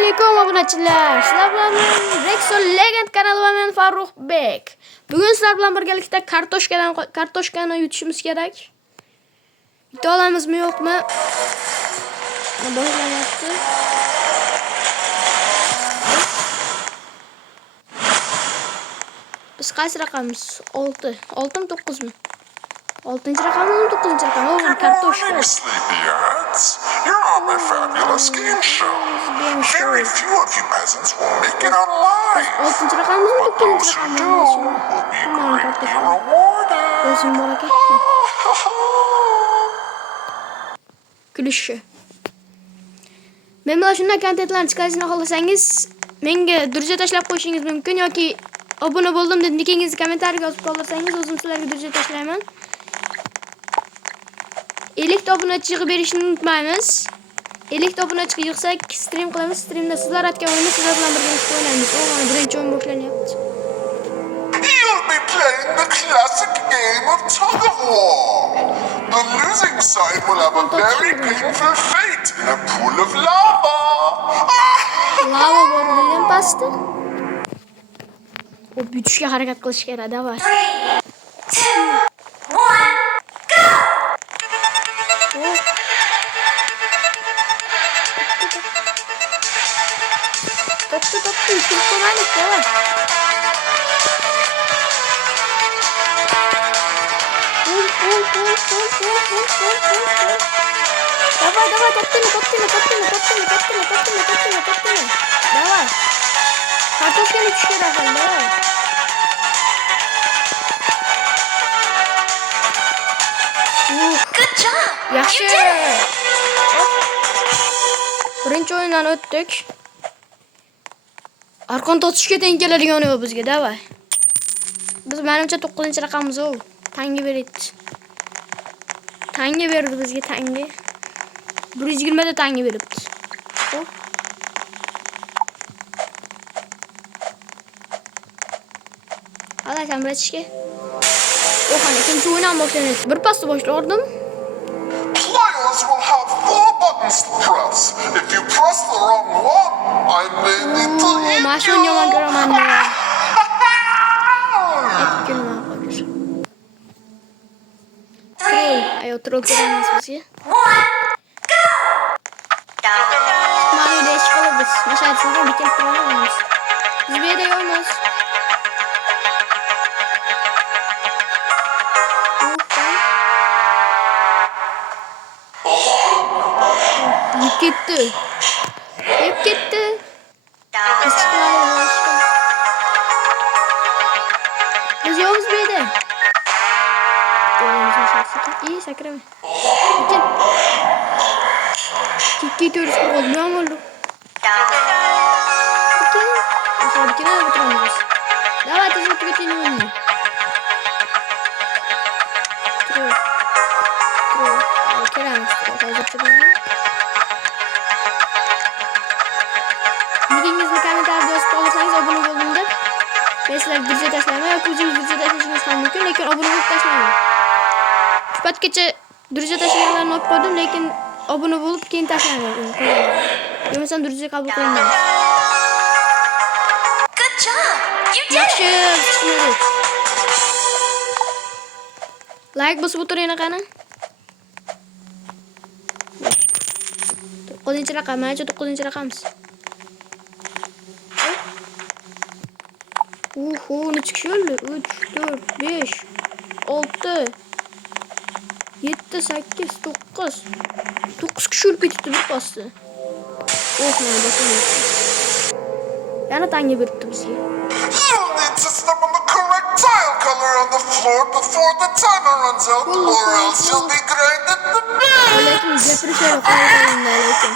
Assalamualaikum obunachilar. Sizlar bilan Rexol Legend kanali va men Farruh Bek. Bugun sizlar bilan birgalikda kartoshkani yutishimiz kerak. Yuta olamizmi yo'qmi? Boshlanyapti. Biz qaysi raqammiz? 6. 6 mi 9 mi? 6-cı raqammi 9-cı raqam? Oğlum kartoshka. You're on my fabulous game show. Very few of you peasants will make it alive. 6-cı raqammiz mi 9-cı Those who do raqammi? will be greatly rewarded. Özüm baraka. Gülüşü. Men mana shunday kontentlarni chiqarishni xohlasangiz, menga durja tashlab qo'yishingiz mumkin yoki obuna bo'ldim deb nikingizni kommentariyaga yozib qoldirsangiz, o'zim sizlarga durja tashlayman. 50 ta obunachi yig'ib berishni unutmaymiz. 50 ta obunachi yig'sak, stream qilamiz. Streamda sizlar aytgan o'yinni sizlar bilan birga o'ynaymiz. O, mana birinchi o'yin boshlanyapti. You'll be playing the classic game of tug of war. The losing side will have a very painful fate in a pool of lava. Lava borligidan pastda. O bütüşga harakat qilish kerak, davay. 3, 2, 1, go! Toptu, yutib qo'ymaylik, davay. Давай, топтыны. Давай. Картошканы түшке рахал, давай. Good job! Yaxshi. You did it! Birinchi o'yindan o'tdik. Arqon totishga teng keladigan o'yin bizga, davay. Biz menimcha 9-chi raqamimiz o. Tanga berdi. Tanga berdi bizga tanga. 120 da tanga beribdi. Hop. Hadi sen bırakışke. Oha, ikinci oyundan boshlanadi. Bir pasda boshladim. Players will have 4 buttons to press. If you press the wrong one, I may need to eat Maşın you. yaman göremem ya. Gülme bakır. 3, Ay oturup göremez bizi. 1, go! Mavi değişik olabilir. Mesela sizden bir kere kuramayız. Biz bir yere olmaz. Yük gitti. Biz çıkmayalım aşkım. Biz yokuz bir yere. İyi sakrame. Gel. Gidiyoruz bu olmuyor mu oğlum? Okey. Mesela bir kere bitiremeyiz. Давай, ты звук вытяни. Трой. Керам. Nikingizni kommentariyada yozib qoldirsangiz obuna bo'ldim deb. Men sizlarga durja tashlayman yoki o'zingiz durja tashlashingiz ham mumkin, lekin obuna bo'lib tashlamang. Shu paytgacha durja tashlaganlarni olib qo'ydim, lekin obuna bo'lib keyin tashlayman. Bo'lmasa durja qabul qilinmaydi. Good job! You did Yaxshi, it! chiqmadi. Like bosib o'tiring qani. 9-chi raqam, mana shu 9-chi raqamimiz. Necha kishi o'ldi? 3, 4, 5, 6, 7, 8, 9. 9 kishi o'lib ketibdi bir pasda. Mana boshlanmoqda. Yana tanga beribdi bizga. You'll need to step on the correct tile color on the floor before the timer runs out, or else you'll be grinded to death. Lekin gapirishlar qo'yganlar lekin.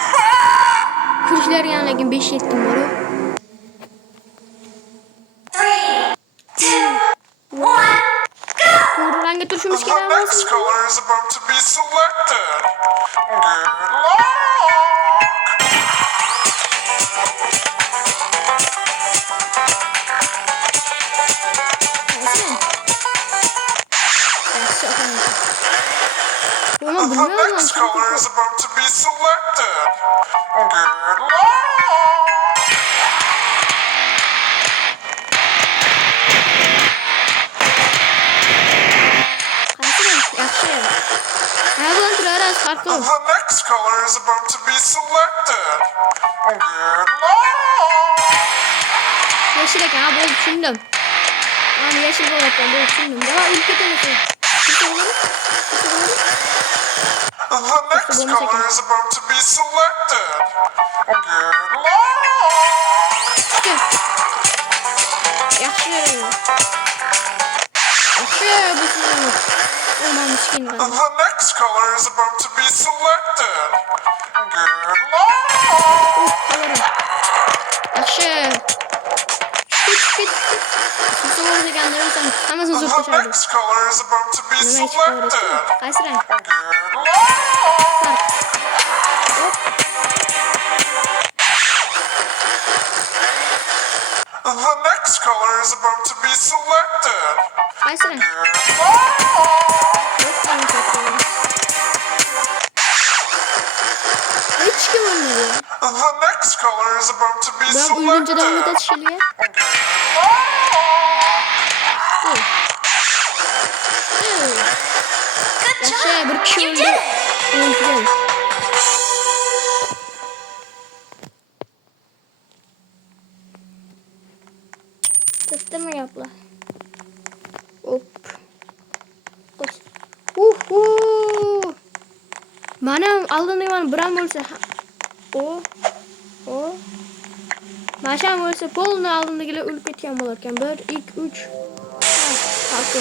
Kirishlar yana lekin 5-7 bor. 3, 2, 1, go! Ranga turishimiz The kerak next emas. color is about to be selected. Good luck! Ama The next color is about to be selected. Good luck! farklı. The next color is about to be selected. Good luck! Yeşil ekan. Ha bu düşündüm. Yani yeşil bu ekan. Bu düşündüm. Daha ülke tanesi. The next color is about to be selected. Good luck! Yaxşı. Yaxşı bu düşündüm. Olmam miskin ben. The next color is about to be selected. Good luck! Alırım. Yaxşı. Çıkıt. Kimse olursa kendilerim sen. Hemen zor The koşardı. next color is about to be Nime çıktı öğretmen? selected. Kaç renk? Good luck! Fark. Hop. The next color is about to be selected. Kaç renk? Good luck! Yok renk yapıyorum. Hiç kim olmuyor. The next color is about to be Ben uyuyunca devam selected. et şiliye. Good Yaxşı job. bir kişi You öldü. did it. Öldü. Testimi yapla. Hop. Koş. Mana aldığında yani biram bo'lsa o Masham bo'lsa polni oldindagilar o'lib ketgan bo'lar ekan. 1 2 3 farqi.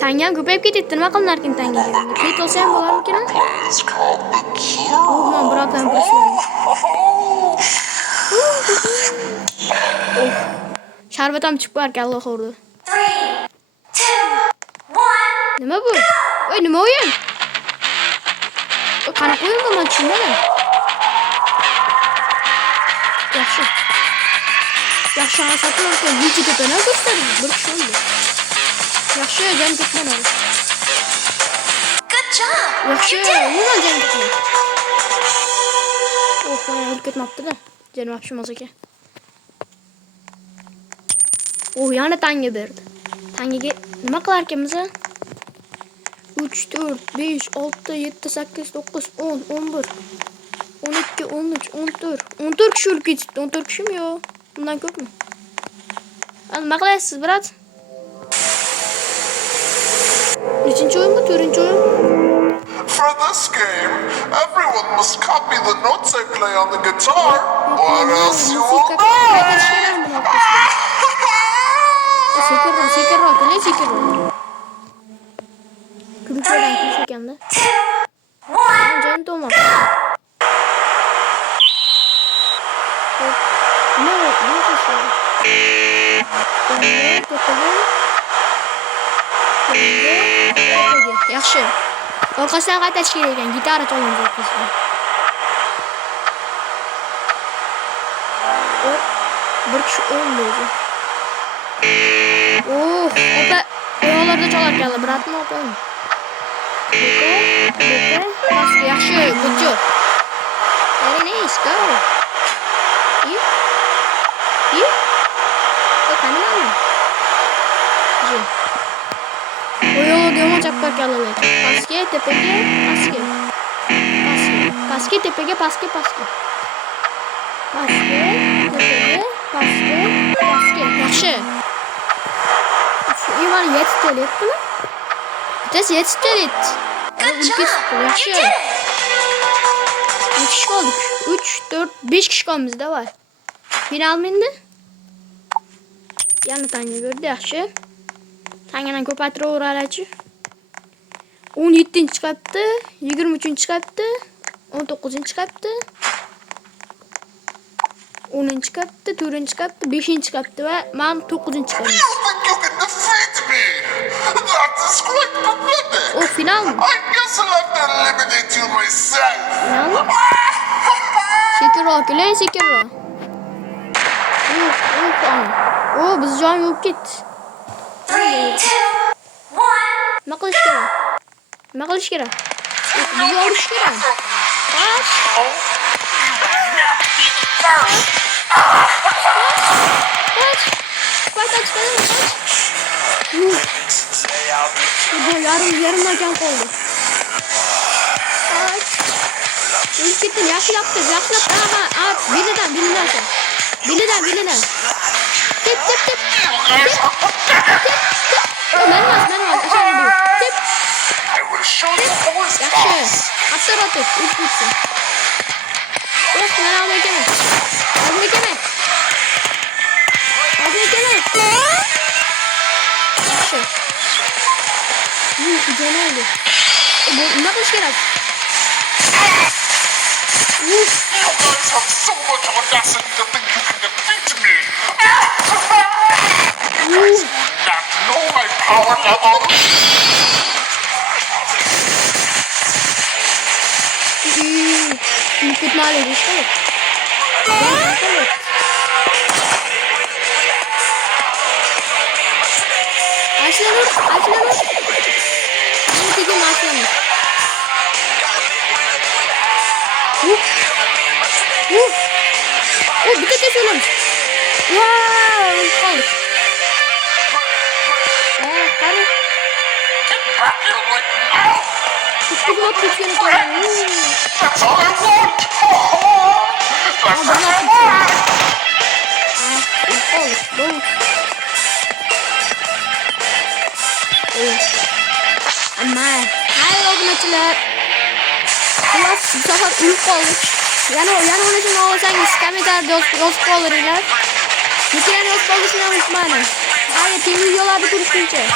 Tangam ko'payib ketyapti. Nima qilinar ekan tangaga? Ket olsa ham bo'larmikin? Players called the cube. O'g'lon biroqdan boshlandi. Sharbat ham chiqib bor ekan, Alloh urdi. 3, 2, 1. Nima bu? Voy, nima o'yin? Qanaqa o'yin bu? Men tushunmadim. Yaxshi. Yaxshi sotib olgan video tepana ko'rsatdi. Bir kishi o'ldi. Yaxshi, jon ketmadi. Good job. Yaxshi, You did it. umuman jon ketmadi. O'lib ketmabdi-da. Jon vapshim ekan. Yana tanga berdi. Tangaga nima qilar ekanmiz? 3 4 5 6 7 8 9 10 11 12 13 14 14 kishi o'lib ketibdi. 14 kishimi yo'q? Bundan ko'pmi? Nima qilaysiz, brat? 3-o'yin bu, 4-o'yin? For this game, everyone must copy the notes I play on the guitar, or else you will die. Sekinroq, qilay sekinroq. Kuluklardan kulish ekanda. 2, 1. Jon to'moq. Nima qilishadi? Yaxshi. Orqasidan qaytash kerak ekan. Gitara chalamiz orqasidan. Bir kishi o'ldi. Opa, oyoqlarda chalar ekanlar, bratmi, opami? Opa, yaxshi, good job. Very nice, go. Qanday? Oyoqlarda yomon chapqa ekanlar. Pastga, tepaga, pastga. Pastga, tepaga, pastga. Pastga, tepaga, pastga. Yaxshi. İvan yetib kelyaptimi? Bittasi yetib kelyapti. Good job. You Yaxshi. did it. 3 kishi qoldik. 3 4 5 kishi qolamiz, davay. Finalmi endi? Yana tanga berdi, yaxshi. Tangadan ko'paytiraveraychi. 17-chi chiqibdi, 23-chi chiqibdi, 19-chi chiqibdi. 10-chi chiqibdi, 4-chi chiqibdi, 5-chi chiqibdi va men 9-chi chiqaman. You think you can defeat me? That is quite pathetic. O finalmi? I guess I'll have to eliminate you myself. Finalmi? Sekinroq kelay, sekinroq. Biz jon yo'q ketdi. 3, 2, 1. Nima qilish kerak? Nima qilish kerak? Yorish kerak. Qoch. Qoch. Qoch. Bu yarim ekan qoldi. Ölüp gittin. Yaxşı yaptın. Yaxşı yaptın. Aha. Bilinden sen. Bilinden. Tip. Ben var. Aşağı gidiyor. Tip. I will show you who is Yaxşı. boss. Attır. Üç bitsin. Bırak ben almayı keme. Yaxşı. Bu canı oldu. Bu ne kılıç gerek? You guys have so much audacity to think you can defeat me. You guys do not know my power level. Büyük ihtimalle işte. Açlanır. Bu tekim açlanır. Dikkat et oğlum. Kalk. Hadi. Get back here right now. Tuttuğuma tutuyorum koyalım. That's all I want. That's all I want. Doğru. Ama hayır oğlumlar. Klas bu sefer uyku olur. Yani onun için olursanız kamera dost olurlar. Mükemmel dost olursunuz unutmayın. Hayır tüm videolarda konuşmayacağız.